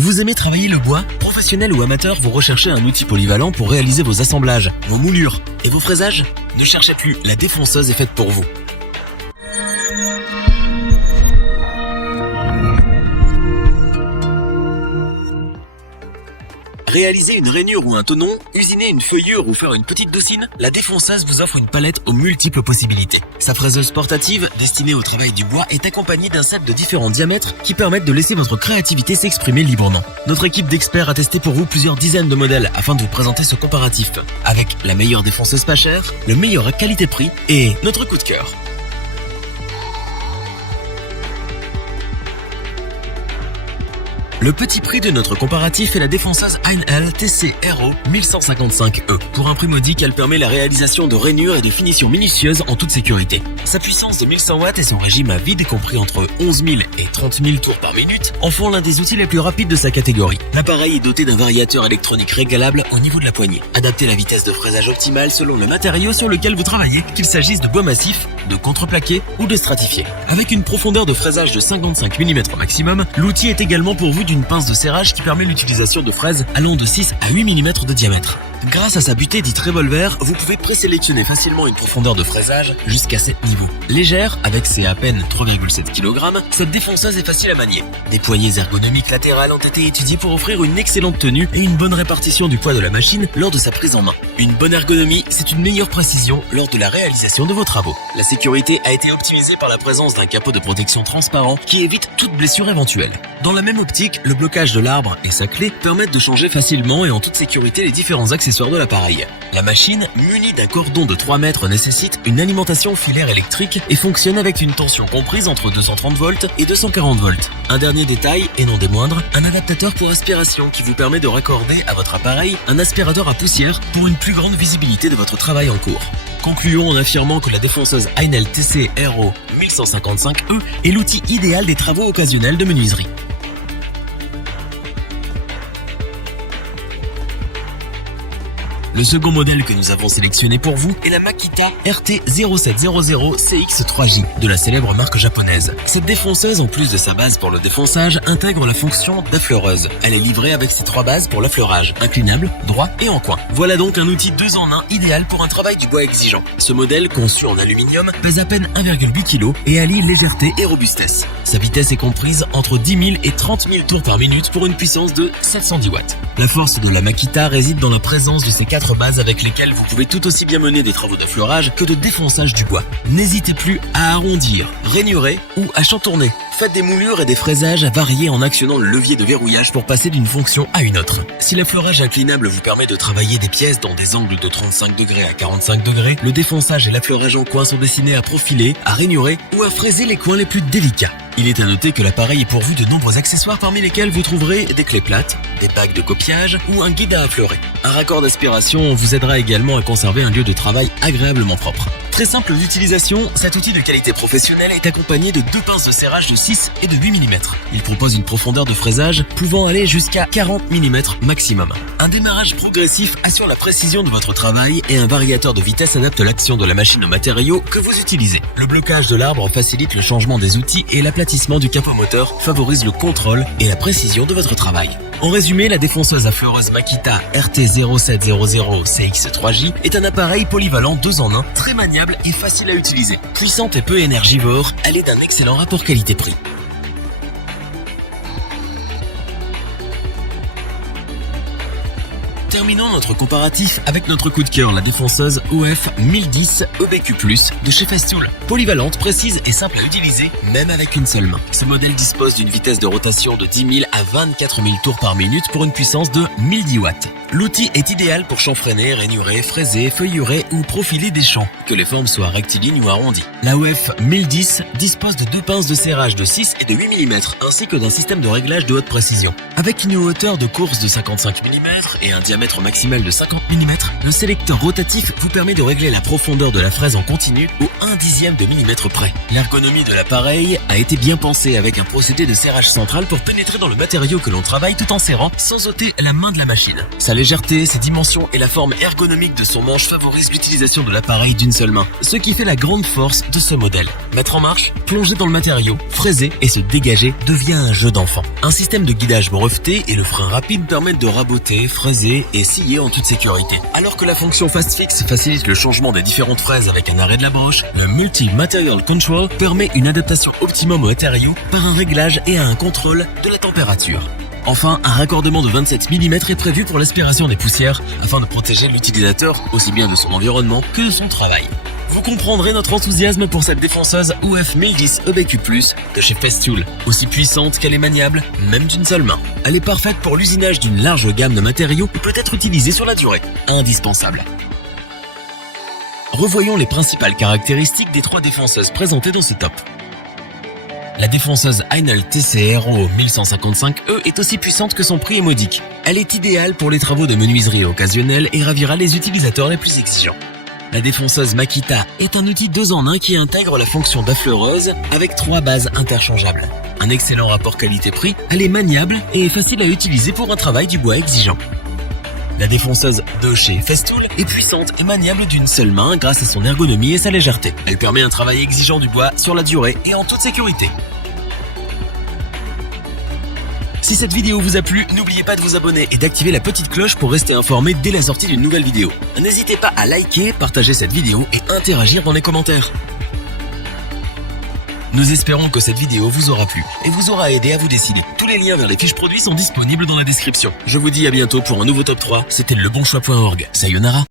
Vous aimez travailler le bois? Professionnel ou amateur, vous recherchez un outil polyvalent pour réaliser vos assemblages, vos moulures et vos fraisages? Ne cherchez plus, la défonceuse est faite pour vous. Réaliser une rainure ou un tenon, usiner une feuillure ou faire une petite doucine, la défonceuse vous offre une palette aux multiples possibilités. Sa fraiseuse portative, destinée au travail du bois, est accompagnée d'un set de différents diamètres qui permettent de laisser votre créativité s'exprimer librement. Notre équipe d'experts a testé pour vous plusieurs dizaines de modèles afin de vous présenter ce comparatif, avec la meilleure défonceuse pas chère, le meilleur qualité-prix et notre coup de cœur. Le petit prix de notre comparatif est la défonceuse Heinl TC Aero 1155E. Pour un prix modique, elle permet la réalisation de rainures et de finitions minutieuses en toute sécurité. Sa puissance de 1100 watts et son régime à vide compris entre 11 000 et 30 000 tours par minute en font l'un des outils les plus rapides de sa catégorie. L'appareil est doté d'un variateur électronique régalable au niveau de la poignée. Adaptez la vitesse de fraisage optimale selon le matériau sur lequel vous travaillez, qu'il s'agisse de bois massif, de contreplaqué ou de stratifié. Avec une profondeur de fraisage de 55 mm maximum, l'outil est également pourvu d'une pince de serrage qui permet l'utilisation de fraises allant de 6 à 8 mm de diamètre. Grâce à sa butée dite revolver, vous pouvez présélectionner facilement une profondeur de fraisage jusqu'à 7 niveaux. Légère, avec ses à peine 3,7 kg, cette défonceuse est facile à manier. Des poignées ergonomiques latérales ont été étudiées pour offrir une excellente tenue et une bonne répartition du poids de la machine lors de sa prise en main. Une bonne ergonomie, c'est une meilleure précision lors de la réalisation de vos travaux. La sécurité a été optimisée par la présence d'un capot de protection transparent qui évite toute blessure éventuelle. Dans la même optique, le blocage de l'arbre et sa clé permettent de changer facilement et en toute sécurité les différents accessoires de l'appareil. La machine, munie d'un cordon de 3 mètres, nécessite une alimentation filaire électrique et fonctionne avec une tension comprise entre 230 volts et 240 volts. Un dernier détail, et non des moindres, un adaptateur pour aspiration qui vous permet de raccorder à votre appareil un aspirateur à poussière pour une plus grande visibilité de votre travail en cours. Concluons en affirmant que la défonceuse Heinl TC Aero 1155E est l'outil idéal des travaux occasionnels de menuiserie. Le second modèle que nous avons sélectionné pour vous est la Makita RT0700CX3J de la célèbre marque japonaise. Cette défonceuse, en plus de sa base pour le défonçage, intègre la fonction d'affleureuse. Elle est livrée avec ses 3 bases pour l'affleurage, inclinable, droit et en coin. Voilà donc un outil 2 en 1 idéal pour un travail du bois exigeant. Ce modèle, conçu en aluminium, pèse à peine 1,8 kg et allie légèreté et robustesse. Sa vitesse est comprise entre 10 000 et 30 000 tours par minute pour une puissance de 710 watts. La force de la Makita réside dans la présence de ces 4 bases avec lesquelles vous pouvez tout aussi bien mener des travaux d'affleurage que de défonçage du bois. N'hésitez plus à arrondir, rainurer ou à chantourner. Faites des moulures et des fraisages variés en actionnant le levier de verrouillage pour passer d'une fonction à une autre. Si l'affleurage inclinable vous permet de travailler des pièces dans des angles de 35 degrés à 45 degrés, le défonçage et l'affleurage en coin sont destinés à profiler, à rainurer ou à fraiser les coins les plus délicats. Il est à noter que l'appareil est pourvu de nombreux accessoires parmi lesquels vous trouverez des clés plates, des bagues de copiage ou un guide à affleurer. Un raccord d'aspiration vous aidera également à conserver un lieu de travail agréablement propre. Très simple d'utilisation, cet outil de qualité professionnelle est accompagné de 2 pinces de serrage de 6 et de 8 mm. Il propose une profondeur de fraisage pouvant aller jusqu'à 40 mm maximum. Un démarrage progressif assure la précision de votre travail et un variateur de vitesse adapte l'action de la machine aux matériaux que vous utilisez. Le blocage de l'arbre facilite le changement des outils et l'aplatissement du capot moteur favorise le contrôle et la précision de votre travail. En résumé, la défonceuse affleureuse Makita RT0700CX3J est un appareil polyvalent 2 en 1, très maniable et facile à utiliser. Puissante et peu énergivore, elle est d'un excellent rapport qualité-prix. Terminons notre comparatif avec notre coup de cœur, la défonceuse OF 1010 EBQ+, de chez Festool. Polyvalente, précise et simple à utiliser, même avec une seule main. Ce modèle dispose d'une vitesse de rotation de 10 000 à 24 000 tours par minute pour une puissance de 1010 watts. L'outil est idéal pour chanfreiner, rainurer, fraiser, feuillurer ou profiler des champs, que les formes soient rectilignes ou arrondies. La OF 1010 dispose de 2 pinces de serrage de 6 et de 8 mm, ainsi que d'un système de réglage de haute précision. Avec une hauteur de course de 55 mm et un diamètre maximal de 50 mm, le sélecteur rotatif vous permet de régler la profondeur de la fraise en continu au 1/10 de millimètre près. L'ergonomie de l'appareil a été bien pensée avec un procédé de serrage central pour pénétrer dans le matériau que l'on travaille tout en serrant sans ôter la main de la machine. Sa légèreté, ses dimensions et la forme ergonomique de son manche favorisent l'utilisation de l'appareil d'une seule main, ce qui fait la grande force de ce modèle. Mettre en marche, plonger dans le matériau, fraiser et se dégager devient un jeu d'enfant. Un système de guidage me brevetée et le frein rapide permettent de raboter, fraiser et scier en toute sécurité. Alors que la fonction Fast Fix facilite le changement des différentes fraises avec un arrêt de la broche, le Multi Material Control permet une adaptation optimum au matériau par un réglage et un contrôle de la température. Enfin, un raccordement de 27 mm est prévu pour l'aspiration des poussières afin de protéger l'utilisateur aussi bien de son environnement que de son travail. Vous comprendrez notre enthousiasme pour cette défonceuse OF 1010 EBQ+, de chez Festool, aussi puissante qu'elle est maniable, même d'une seule main. Elle est parfaite pour l'usinage d'une large gamme de matériaux et peut être utilisée sur la durée. Indispensable. Revoyons les principales caractéristiques des 3 défonceuses présentées dans ce top. La défonceuse Heinl TC-Aero 1155E est aussi puissante que son prix est modique. Elle est idéale pour les travaux de menuiserie occasionnels et ravira les utilisateurs les plus exigeants. La défonceuse Makita est un outil 2 en 1 qui intègre la fonction d'affleureuse avec 3 bases interchangeables. Un excellent rapport qualité-prix, elle est maniable et est facile à utiliser pour un travail du bois exigeant. La défonceuse de chez Festool est puissante et maniable d'une seule main grâce à son ergonomie et sa légèreté. Elle permet un travail exigeant du bois sur la durée et en toute sécurité. Si cette vidéo vous a plu, n'oubliez pas de vous abonner et d'activer la petite cloche pour rester informé dès la sortie d'une nouvelle vidéo. N'hésitez pas à liker, partager cette vidéo et interagir dans les commentaires. Nous espérons que cette vidéo vous aura plu et vous aura aidé à vous décider. Tous les liens vers les fiches produits sont disponibles dans la description. Je vous dis à bientôt pour un nouveau top 3. C'était lebonchoix.org. Sayonara.